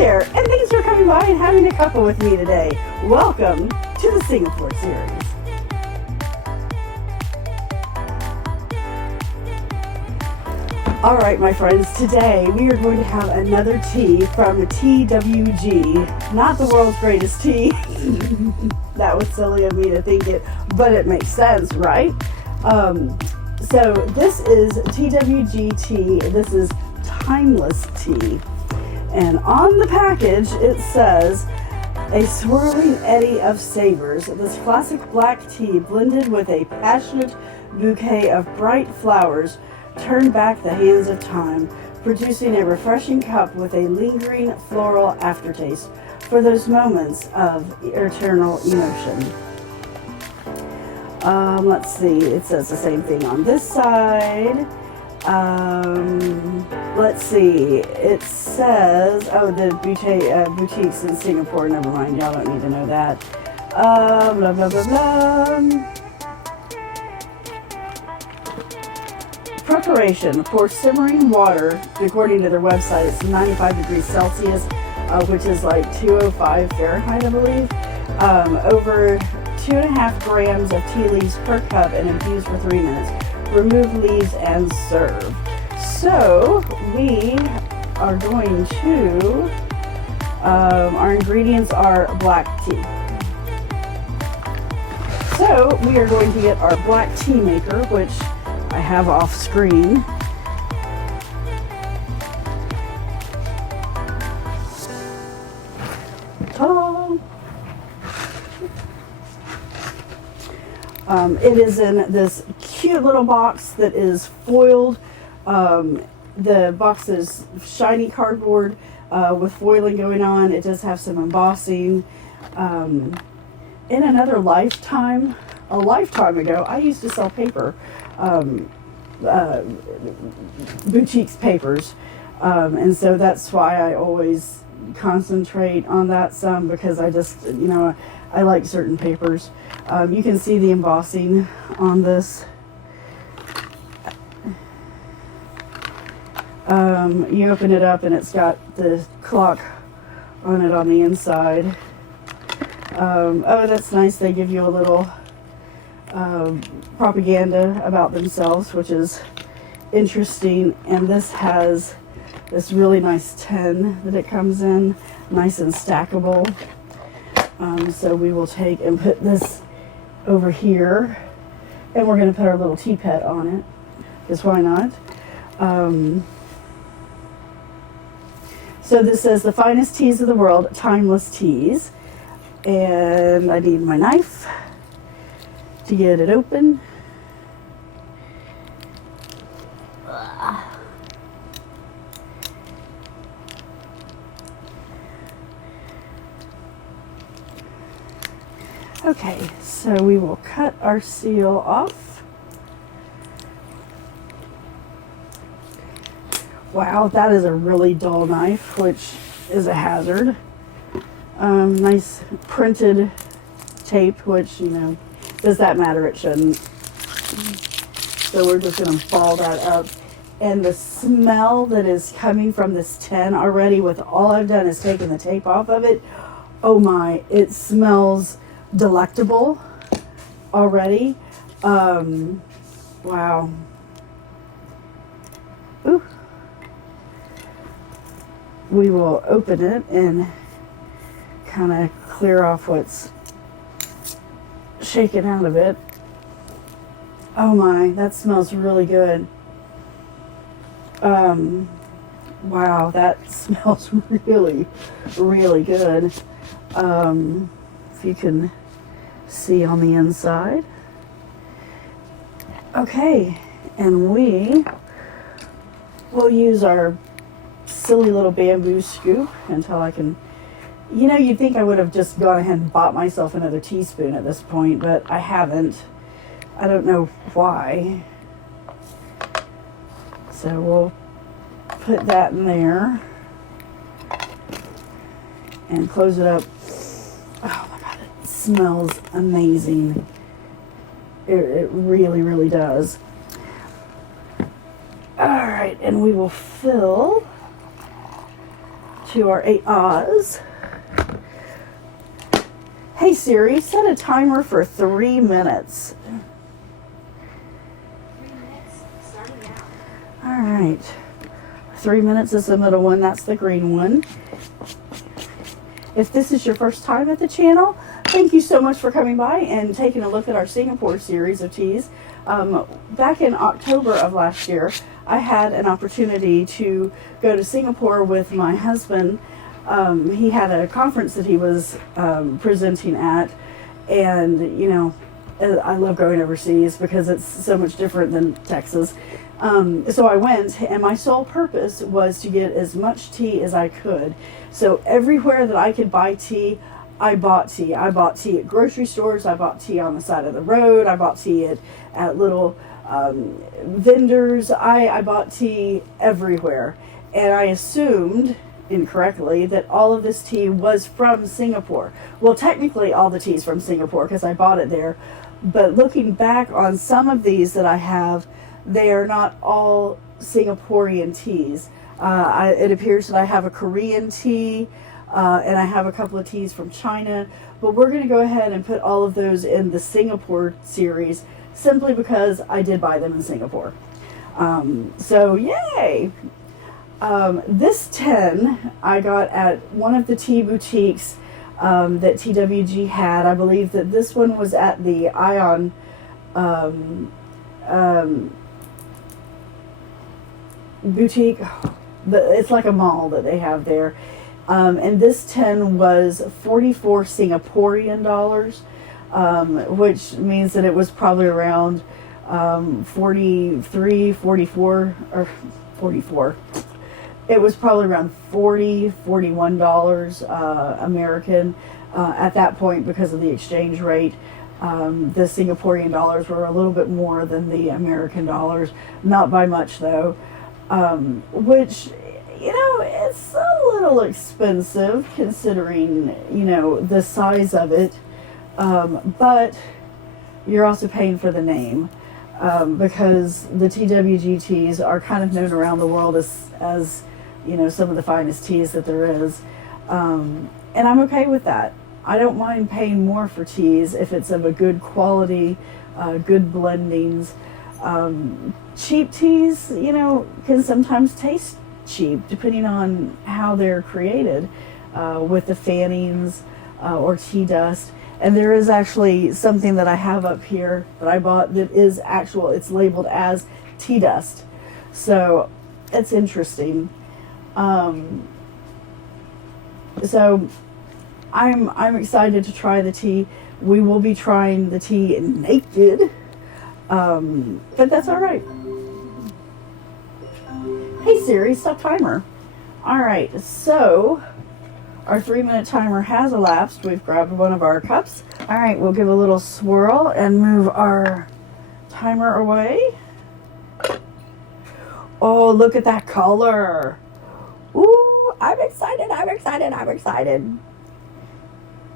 there, and thanks for coming by and having a cuppa with me today. Welcome to the Singapore series. All right, my friends, today we are going to have another tea from TWG, not the world's greatest tea. That was silly of me to think it, but it makes sense, right? So this is TWG tea. This is timeless tea. And on the package, it says, a swirling eddy of savors. This classic black tea blended with a passionate bouquet of bright flowers turn back the hands of time, producing a refreshing cup with a lingering floral aftertaste for those moments of eternal emotion. Let's see, it says the same thing on this side. Let's see, it says, oh, the boutiques in Singapore, never mind, y'all don't need to know that. Blah, blah, blah, blah. Preparation: pour simmering water, according to their website, it's 95 degrees Celsius, which is like 205 Fahrenheit, I believe, over 2.5 grams of tea leaves per cup and infuse for 3 minutes. Remove leaves and serve. So we are going to, our ingredients are black tea. So we are going to get our black tea maker, which I have off screen. Ta-da! It is in this cute little box that is foiled. The box is shiny cardboard with foiling going on. It does have some embossing. In another lifetime, a lifetime ago, I used to sell paper. Boutiques papers, and so that's why I always concentrate on that some, because I just, I like certain papers. You can see the embossing on this. You open it up and it's got the clock on it on the inside. Oh, that's nice. They give you a little propaganda about themselves, which is interesting. And this has this really nice tin that it comes in, nice and stackable. So we will take and put this over here, and we're going to put our little tea pet on it, because why not? So this says the finest teas of the world, timeless teas, and I need my knife to get it open. Okay, so we will cut our seal off. Wow, that is a really dull knife, which is a hazard. Nice printed tape, which, does that matter? It shouldn't. So we're just going to ball that up. And the smell that is coming from this tin already, with all I've done is taken the tape off of it, oh my, it smells delectable already. Wow. Ooh. We will open it and kind of clear off what's shaken out of it. Oh my, that smells really good. Wow, that smells really, really good. If you can see on the inside. Okay, and we will use our silly little bamboo scoop until I can, you'd think I would have just gone ahead and bought myself another teaspoon at this point, but I haven't. I don't know why. So we'll put that in there and close it up. Oh my God, it smells amazing. It really, really does. All right, and we will fill to our 8 Ahs. Hey Siri, set a timer for 3 minutes. 3 minutes, starting now. All right. 3 minutes is the middle one. That's the green one. If this is your first time at the channel, thank you so much for coming by and taking a look at our Singapore series of teas. Back in October of last year, I had an opportunity to go to Singapore with my husband. He had a conference that he was presenting at, and you know, I love going overseas because it's so much different than Texas. So I went, and my sole purpose was to get as much tea as I could. So everywhere that I could buy tea, I bought tea. I bought tea at grocery stores. I bought tea on the side of the road. I bought tea at little vendors. I bought tea everywhere. And I assumed, incorrectly, that all of this tea was from Singapore. Well, technically all the tea is from Singapore because I bought it there. But looking back on some of these that I have, they are not all Singaporean teas. It appears that I have a Korean tea, and I have a couple of teas from China, but we're going to go ahead and put all of those in the Singapore series simply because I did buy them in Singapore. So yay! This 10 I got at one of the tea boutiques that TWG had. I believe that this one was at the Ion boutique. It's like a mall that they have there. And this 10 was 44 Singaporean dollars, which means that it was probably around 43, 44, or 44. It was probably around $40, $41 American at that point because of the exchange rate. The Singaporean dollars were a little bit more than the American dollars, not by much though, which, you know, it's a little expensive considering, you know, the size of it, but you're also paying for the name, because the TWG teas are kind of known around the world as you know, some of the finest teas that there is, and I'm okay with that. I don't mind paying more for teas if it's of a good quality, good blendings. Cheap teas, you know, can sometimes taste cheap depending on how they're created, with the fannings or tea dust. And there is actually something that I have up here that I bought that is actual, it's labeled as tea dust. So it's interesting. So I'm excited to try the tea. We will be trying the tea naked, but that's all right. Hey Siri, stop timer. All right, so our 3-minute timer has elapsed. We've grabbed one of our cups. All right, we'll give a little swirl and move our timer away. Oh, look at that color. Ooh, I'm excited, I'm excited, I'm excited.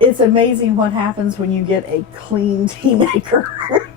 It's amazing what happens when you get a clean tea maker.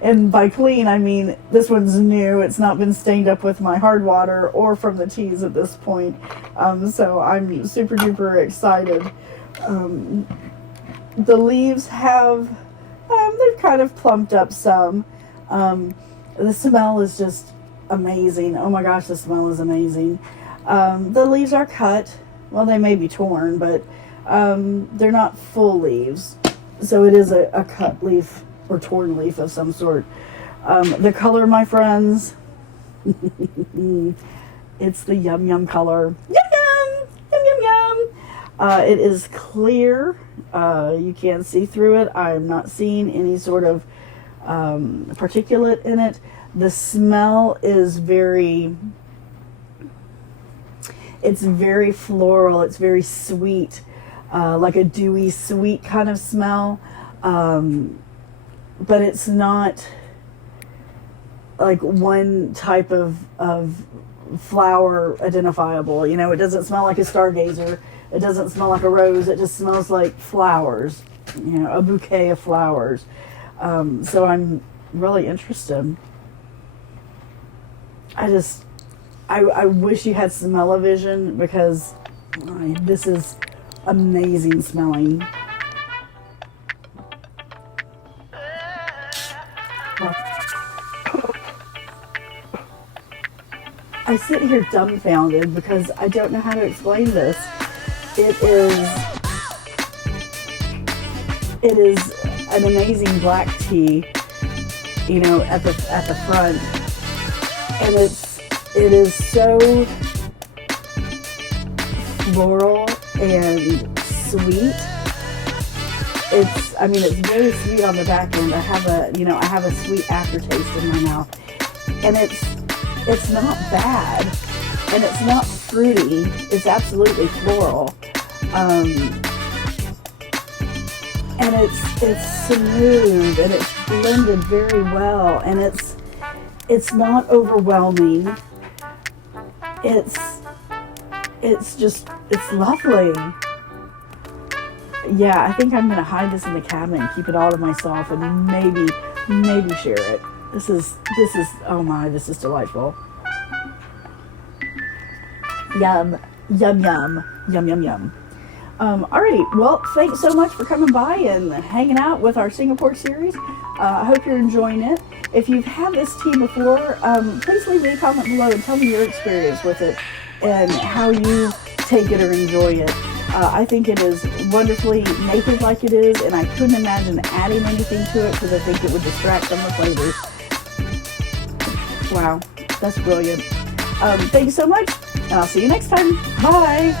And by clean, I mean this one's new. It's not been stained up with my hard water or from the teas at this point. So I'm super duper excited. The leaves have, they've kind of plumped up some. The smell is just amazing. Oh my gosh, the smell is amazing. The leaves are cut. Well, they may be torn, but they're not full leaves. So it is a cut leaf or torn leaf of some sort. The color, my friends, it's the yum yum color. Yum yum! Yum yum yum! It is clear. You can't see through it. I'm not seeing any sort of particulate in it. The smell is it's very floral. It's very sweet, like a dewy, sweet kind of smell. But it's not like one type of flower identifiable. You know, it doesn't smell like a stargazer. It doesn't smell like a rose. It just smells like flowers, you know, a bouquet of flowers. So I'm really interested. I wish you had smell-o-vision because This is amazing smelling. I sit here dumbfounded because I don't know how to explain this. It is an amazing black tea, you know, at the front, and it is so floral and sweet. It's very sweet on the back end. I have a sweet aftertaste in my mouth, and it's not bad, and it's not fruity. It's absolutely floral, and it's smooth, and it's blended very well, and it's not overwhelming. It's lovely. Yeah, I think I'm gonna hide this in the cabinet and keep it all to myself, and maybe share it. This is oh my, this is delightful. Yum, yum, yum, yum, yum, yum. Alrighty, well, thanks so much for coming by and hanging out with our Singapore series. I hope you're enjoying it. If you've had this tea before, please leave me a comment below and tell me your experience with it and how you take it or enjoy it. I think it is wonderfully naked like it is, and I couldn't imagine adding anything to it because I think it would distract from the flavors. Wow, that's brilliant. Thank you so much, and I'll see you next time. Bye!